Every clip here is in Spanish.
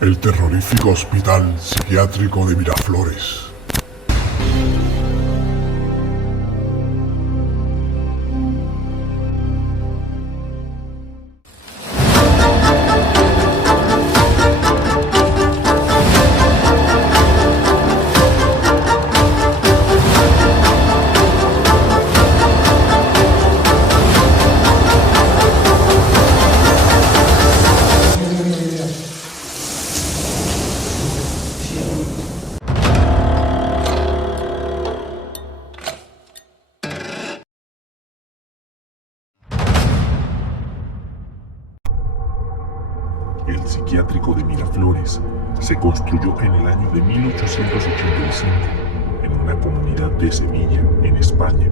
El terrorífico hospital psiquiátrico de Miraflores. El psiquiátrico de Miraflores se construyó en el año de 1885 en una comunidad de Sevilla, en España,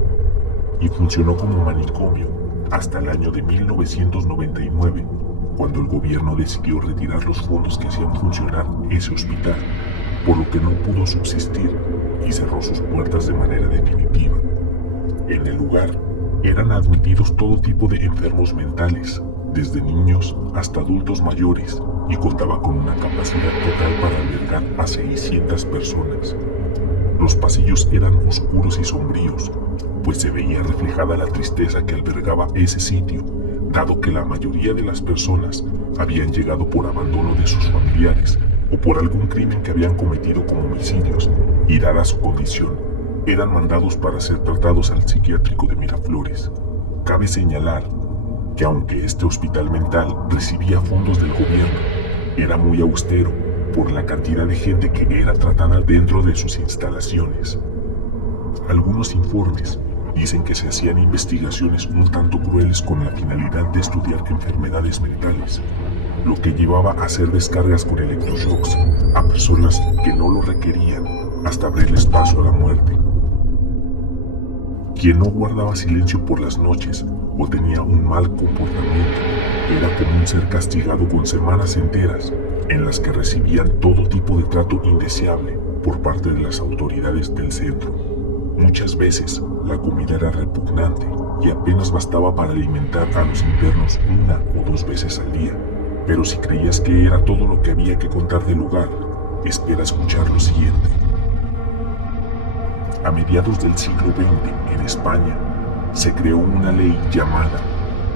y funcionó como manicomio hasta el año de 1999, cuando el gobierno decidió retirar los fondos que hacían funcionar ese hospital, por lo que no pudo subsistir y cerró sus puertas de manera definitiva. En el lugar eran admitidos todo tipo de enfermos mentales, desde niños hasta adultos mayores, y contaba con una capacidad total para albergar a 600 personas. Los pasillos eran oscuros y sombríos, pues se veía reflejada la tristeza que albergaba ese sitio, dado que la mayoría de las personas habían llegado por abandono de sus familiares o por algún crimen que habían cometido como homicidios, y dada su condición, eran mandados para ser tratados al psiquiátrico de Miraflores. Cabe señalar que aunque este hospital mental recibía fondos del gobierno, era muy austero por la cantidad de gente que era tratada dentro de sus instalaciones. Algunos informes dicen que se hacían investigaciones un tanto crueles con la finalidad de estudiar enfermedades mentales, lo que llevaba a hacer descargas con electroshocks a personas que no lo requerían hasta abrirles paso a la muerte. Quien no guardaba silencio por las noches o tenía un mal comportamiento era común ser castigado con semanas enteras en las que recibían todo tipo de trato indeseable por parte de las autoridades del centro. Muchas veces la comida era repugnante y apenas bastaba para alimentar a los internos 1 o 2 veces al día. Pero si creías que era todo lo que había que contar del lugar, espera escuchar lo siguiente. A mediados del siglo XX, en España, se creó una ley llamada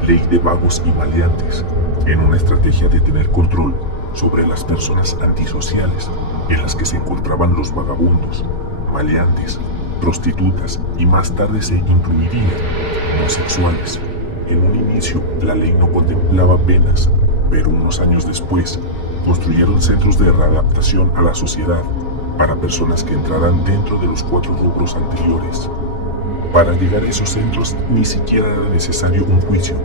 Ley de Vagos y Maleantes, en una estrategia de tener control sobre las personas antisociales, en las que se encontraban los vagabundos, maleantes, prostitutas y más tarde se incluirían homosexuales. En un inicio, la ley no contemplaba penas, pero unos años después, construyeron centros de readaptación a la sociedad para personas que entraran dentro de los 4 rubros anteriores. Para llegar a esos centros ni siquiera era necesario un juicio,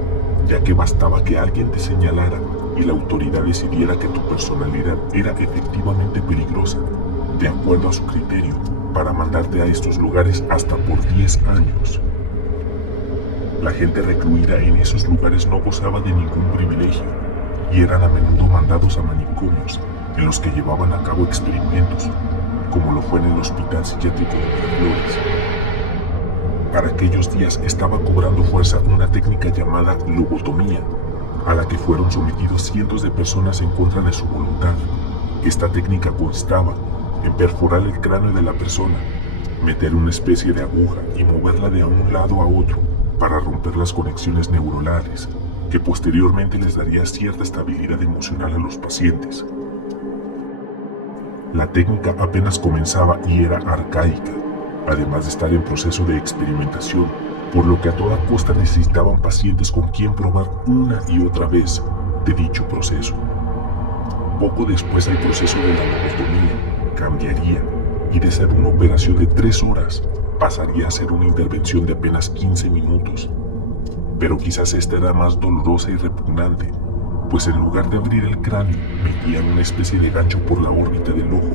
ya que bastaba que alguien te señalara y la autoridad decidiera que tu personalidad era efectivamente peligrosa, de acuerdo a su criterio, para mandarte a estos lugares hasta por 10 años. La gente recluida en esos lugares no gozaba de ningún privilegio y eran a menudo mandados a manicomios en los que llevaban a cabo experimentos, como lo fue en el Hospital Psiquiátrico de Miraflores. Para aquellos días estaba cobrando fuerza una técnica llamada lobotomía, a la que fueron sometidos cientos de personas en contra de su voluntad. Esta técnica constaba en perforar el cráneo de la persona, meter una especie de aguja y moverla de un lado a otro para romper las conexiones neuronales, que posteriormente les daría cierta estabilidad emocional a los pacientes. La técnica apenas comenzaba y era arcaica, además de estar en proceso de experimentación, por lo que a toda costa necesitaban pacientes con quien probar una y otra vez de dicho proceso. Poco después el proceso de la lobotomía cambiaría y de ser una operación de 3 horas pasaría a ser una intervención de apenas 15 minutos. Pero quizás esta era más dolorosa y repugnante, pues en lugar de abrir el cráneo, metían una especie de gancho por la órbita del ojo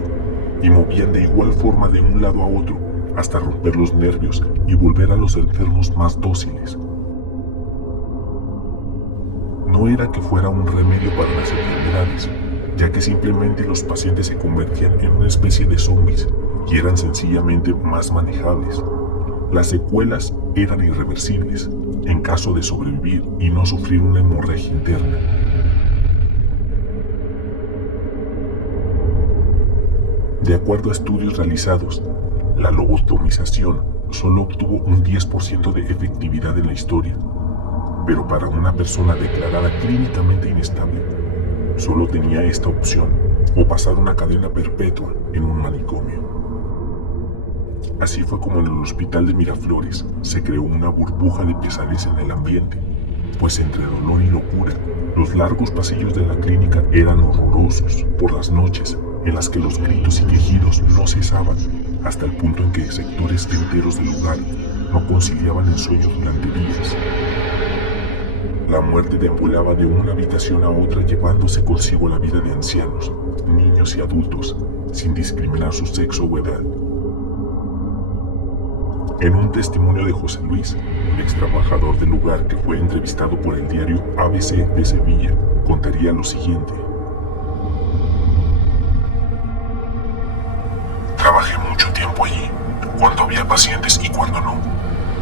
y movían de igual forma de un lado a otro hasta romper los nervios y volver a los enfermos más dóciles. No era que fuera un remedio para las enfermedades, ya que simplemente los pacientes se convertían en una especie de zombies y eran sencillamente más manejables. Las secuelas eran irreversibles en caso de sobrevivir y no sufrir una hemorragia interna. De acuerdo a estudios realizados, la lobotomización solo obtuvo un 10% de efectividad en la historia, pero para una persona declarada clínicamente inestable, solo tenía esta opción o pasar una cadena perpetua en un manicomio. Así fue como en el hospital de Miraflores se creó una burbuja de pesadez en el ambiente, pues entre dolor y locura, los largos pasillos de la clínica eran horrorosos por las noches en las que los gritos y quejidos no cesaban, hasta el punto en que sectores enteros del lugar no conciliaban el sueño durante días. La muerte deambulaba de una habitación a otra llevándose consigo la vida de ancianos, niños y adultos, sin discriminar su sexo o edad. En un testimonio de José Luis, un ex trabajador del lugar que fue entrevistado por el diario ABC de Sevilla, contaría lo siguiente. Trabajé mucho tiempo allí, cuando había pacientes y cuando no,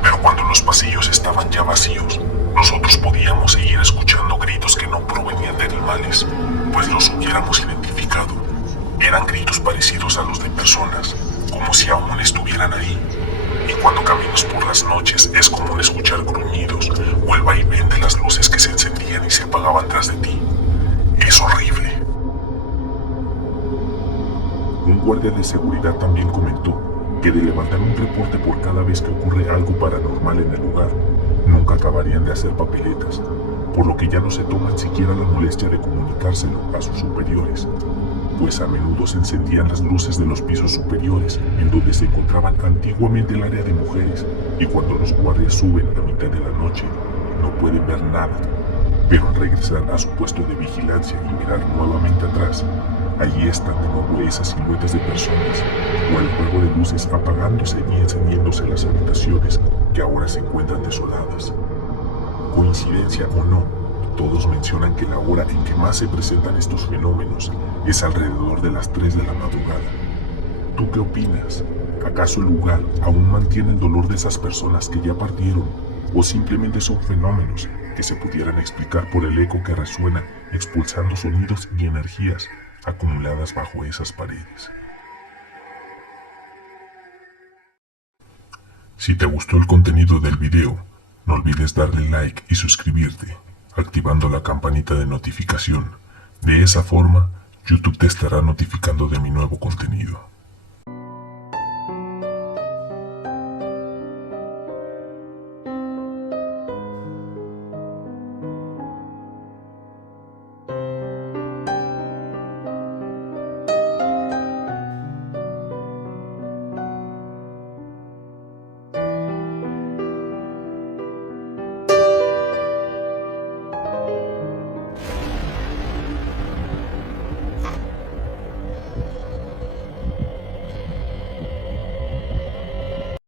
pero cuando los pasillos estaban ya vacíos, nosotros podíamos seguir escuchando gritos que no provenían de animales, pues los hubiéramos identificado. Eran gritos parecidos a los de personas, como si aún estuvieran ahí. Y cuando caminas por las noches es común escuchar gruñidos o el vaivén de las luces que se encendían y se apagaban tras de ti. Es horrible. Un guardia de seguridad también comentó que de levantar un reporte por cada vez que ocurre algo paranormal en el lugar, nunca acabarían de hacer papeletas, por lo que ya no se toman siquiera la molestia de comunicárselo a sus superiores, pues a menudo se encendían las luces de los pisos superiores, en donde se encontraban antiguamente el área de mujeres, y cuando los guardias suben a mitad de la noche, no pueden ver nada, pero al regresar a su puesto de vigilancia y mirar nuevamente atrás, allí están de nuevo esas siluetas de personas, o el juego de luces apagándose y encendiéndose las habitaciones que ahora se encuentran desoladas. Coincidencia o no, todos mencionan que la hora en que más se presentan estos fenómenos es alrededor de las 3 de la madrugada. ¿Tú qué opinas? ¿Acaso el lugar aún mantiene el dolor de esas personas que ya partieron? ¿O simplemente son fenómenos que se pudieran explicar por el eco que resuena expulsando sonidos y energías acumuladas bajo esas paredes? Si te gustó el contenido del video, no olvides darle like y suscribirte, activando la campanita de notificación. De esa forma, YouTube te estará notificando de mi nuevo contenido.